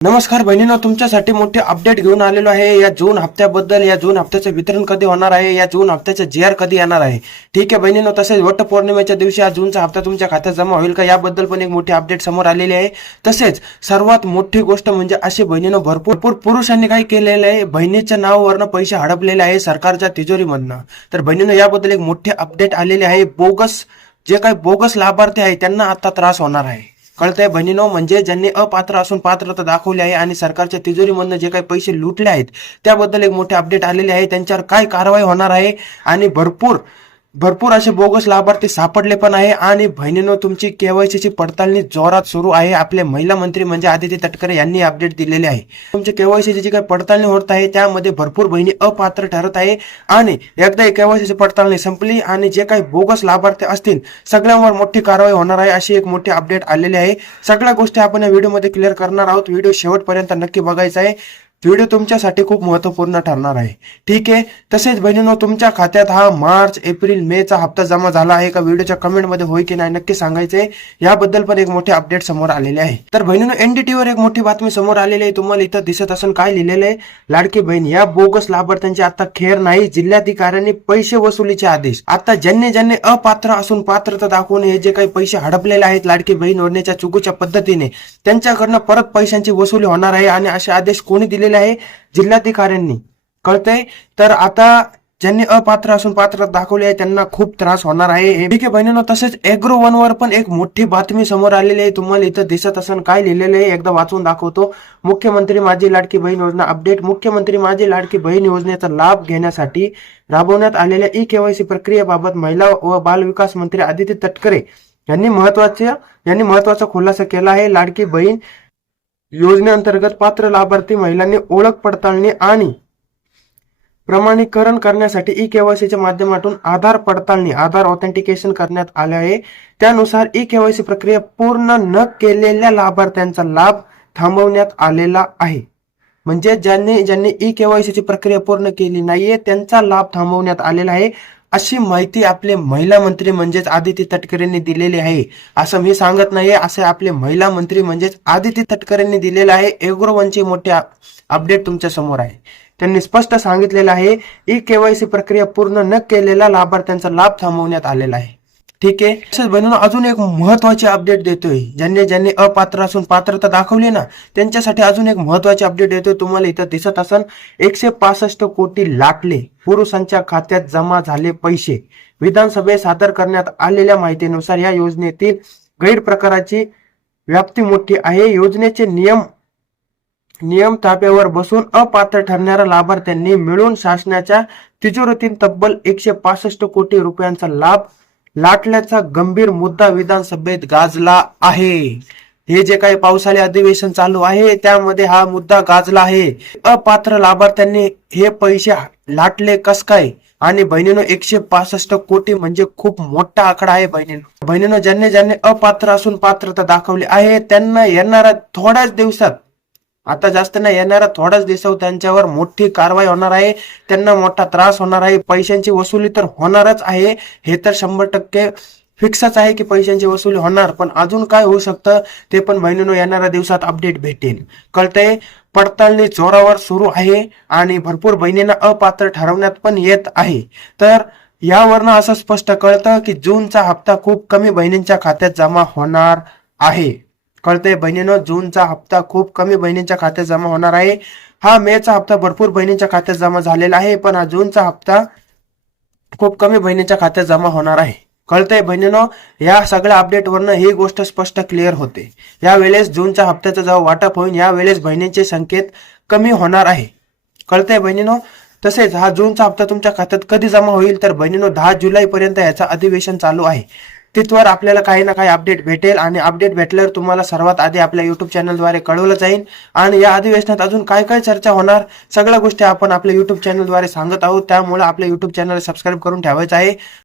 नमस्कार बहिणींनो, तुमच्यासाठी मोठे अपडेट घेऊन आलेलो आहे या जून हप्त्याबद्दल। या जून हप्त्याचे वितरण कधी होणार आहे, या जून हप्त्याचे जीआर कधी येणार आहे। ठीक आहे बहिणींनो, तसेच वटपौर्णिमेच्या दिवशी हा जूनचा हप्ता तुमच्या खात्यात जमा होईल का याबद्दल पण एक मोठी अपडेट समोर आलेली आहे। तसेच सर्वात मोठी गोष्ट म्हणजे अशी बहिणींनो, भरपूर पुरुषांनी काय केलेलं आहे, बहिणीच्या नावावरनं पैसे हडपलेले आहे सरकारच्या तिजोरीमधनं। तर बहिणींनो, याबद्दल एक मोठे अपडेट आलेले आहे। जे काही बोगस लाभार्थी आहे त्यांना आता त्रास होणार आहे। कळतंय बहिणीनो, म्हणजे ज्यांनी अपात्र असून पात्रता दाखवली आहे आणि सरकारच्या तिजोरीमधून जे काही पैसे लुटले आहेत त्याबद्दल एक मोठे अपडेट आलेले आहे। त्यांच्यावर काय कारवाई होणार आहे आणि भरपूर असे बोगस लाभार्थी सापडले पण आहे। आणि बहिणीनो, तुमची केवायसीची पडताळणी जोरात सुरू आहे। आपले महिला मंत्री म्हणजे आदिती तटकरे यांनी अपडेट दिलेले आहे। तुमची केवायसीची जी काही पडताळणी होत आहे त्यामध्ये भरपूर बहिणी अपात्र ठरत आहे आणि एकदा केवायसीची पडताळणी संपली आणि जे काही बोगस लाभार्थी असतील सगळ्यांवर मोठी कारवाई होणार आहे, अशी एक मोठी अपडेट आलेली आहे। सगळ्या गोष्टी आपण या व्हिडिओमध्ये क्लिअर करणार आहोत। व्हिडिओ शेवटपर्यंत नक्की बघायचा आहे। व्हिडिओ तुमच्यासाठी खूप महत्त्वपूर्ण ठरणार आहे। ठीक आहे, तसेच बहिणींनो, तुमच्या खात्यात हा मार्च एप्रिल मे चा हप्ता जमा झाला आहे का व्हिडिओच्या कमेंटमध्ये होय की नाही नक्की सांगायचंय। याबद्दल पण एक मोठे अपडेट समोर आलेले आहे। तर बहिणींनो, एनडीटी वर एक मोठी बातमी समोर आलेली आहे। तुम्हाला इथं दिसत असेल काय लिहिलेलं आहे, लाडकी बहीण या बोगस लाभार्थ्यांची आता खेर नाही, जिल्हाधिकाऱ्यांनी पैसे वसुलीचे आदेश। आता ज्यांनी अपात्र असून पात्रता दाखवून हे जे काही पैसे हडपलेले आहेत लाडकी बहीण योजनेच्या चुकीच्या पद्धतीने, त्यांच्याकडनं परत पैशांची वसुली होणार आहे आणि असे आदेश कोणी दिलेले आहे, जिल्हाधिकाऱ्यांनी। कळतंय, तर आता ज्यांनी अपात्र असून पात्रता दाखवली आहे त्यांना खूप त्रास होणार आहे। ठीक आहे बहिणींनो, तसेच एग्रो वन वर पण एक मोठी बातमी समोर आलेली आहे। तुम्हाला इथं दिसत असेल काय लिहिलेलं आहे, एकदा वाचून दाखवतो। मुख्यमंत्री माझी लाडकी बहीण योजना अपडेट। मुख्यमंत्री माझी लाडकी बहीण योजनेचा लाभ घेण्यासाठी राबवण्यात आलेल्या ई केवायसी प्रक्रियेबाबत महिला व बाल विकास मंत्री आदिती तटकरे यांनी महत्वाचा खुलासा केला आहे। लाडकी बहीण योजनेअंतर्गत पात्र लाभार्थी महिलांनी ओळख पडताळणी आणि प्रमाणीकरण करण्यासाठी ई केवायसीच्या माध्यमातून आधार ऑथेंटिकेशन करण्यात आले आहे। त्यानुसार ई केवायसी प्रक्रिया पूर्ण न केलेल्या लाभार्थ्यांचा लाभ थांबवण्यात आलेला आहे। म्हणजे ज्यांनी ई केवायसीची प्रक्रिया पूर्ण केली नाहीये त्यांचा लाभ थांबवण्यात आलेला आहे, अशी माहिती आपले महिला मंत्री म्हणजेच आदिती तटकरेंनी दिलेली आहे। असं मी सांगत नाहीये, असे आपले महिला मंत्री म्हणजेच आदिती तटकरेंनी दिलेलं आहे। एग्रो वनची मोठी अपडेट तुमच्या समोर आहे। त्यांनी स्पष्ट सांगितलेलं आहे, ई केवायसी प्रक्रिया पूर्ण न केलेल्या लाभार्थ्यांचा लाभ थांबवण्यात आलेला आहे। ठीक आहे, तसेच बहिणींनो, अजून एक महत्वाची अपडेट देतोय। ज्यांनी अपात्र असून पात्रता दाखवली ना त्यांच्यासाठी अजून एक महत्वाची अपडेट देतोय। तुम्हाला इथं दिसत असेल 165 कोटी लाटले, पुरुषांच्या खात्यात जमा झाले पैसे। विधानसभेत सादर करण्यात आलेल्या माहितीनुसार या योजनेतील गैरप्रकाराची व्याप्ती मोठी आहे। योजनेचे नियम ताब्यावर बसून अपात्र ठरणाऱ्या लाभार्थ्यांनी मिळून शासनाच्या तिजोरीतील तब्बल 165 कोटी रुपयांचा लाभ लाटल्याचा गंभीर मुद्दा विधानसभेत गाजला आहे। हे जे काही पावसाळी अधिवेशन चालू आहे त्यामध्ये हा मुद्दा गाजला आहे। अपात्र लाभार्थ्यांनी हे पैसे लाटले कस काय? आणि बहिणीनो, 165 कोटी म्हणजे खूप मोठा आकडा आहे बहिणीनो, ज्यांनी अपात्र असून पात्रता दाखवली आहे त्यांना येणाऱ्या थोड्याच दिवसात, आता जास्त नाही, येणाऱ्या थोड्याच दिवसात त्यांच्यावर मोठी कारवाई होणार आहे। त्यांना मोठा त्रास होणार आहे। पैशांची वसुली तर होणारच आहे, हे तर 100% फिक्सच आहे की पैशांची वसुली होणार। पण अजून काय होऊ शकतं ते पण बहिणीनो येणाऱ्या दिवसात अपडेट भेटेल। कळतंय, पडताळणी जोरावर सुरू आहे आणि भरपूर बहिणींना अपात्र ठरवण्यात पण येत आहे। तर यावरनं असं स्पष्ट कळतं की जूनचा हप्ता खूप कमी बहिणींच्या खात्यात जमा होणार आहे। कळतंय बहिणीनो, जूनचा हप्ता खूप कमी बहिणींच्या खात्यात जमा होणार आहे। हा मेचा हप्ता भरपूर बहिणींच्या खात्यात जमा झालेला आहे, पण हा जूनचा हप्ता खूप कमी बहिणींच्या खात्यात जमा होणार आहे। कळतंय बहिणीनो, या सगळ्या अपडेटवरनं ही गोष्ट स्पष्ट क्लिअर होते। यावेळेस जूनच्या हप्त्याचा जेव्हा वाटप होईल यावेळेस बहिणींचे संख्येत कमी होणार आहे। कळतंय बहिणीनो, तसेच हा जूनचा हप्ता तुमच्या खात्यात कधी जमा होईल तर बहिणीनो 10 जुलै पर्यंत याचा अधिवेशन चालू आहे। तिथवर आपल्याला काही ना काही अपडेट भेटेल आणि अपडेट भेटल्यावर तुम्हाला सर्वात आधी आपल्या युट्यूब चॅनलद्वारे कळवलं जाईल। आणि या अधिवेशनात अजून काय काय चर्चा होणार सगळ्या गोष्टी आपण आपल्या युट्यूब चॅनलद्वारे सांगत आहोत, त्यामुळे आपल्या युट्यूब चॅनल सबस्क्राईब करून ठेवायचं आहे।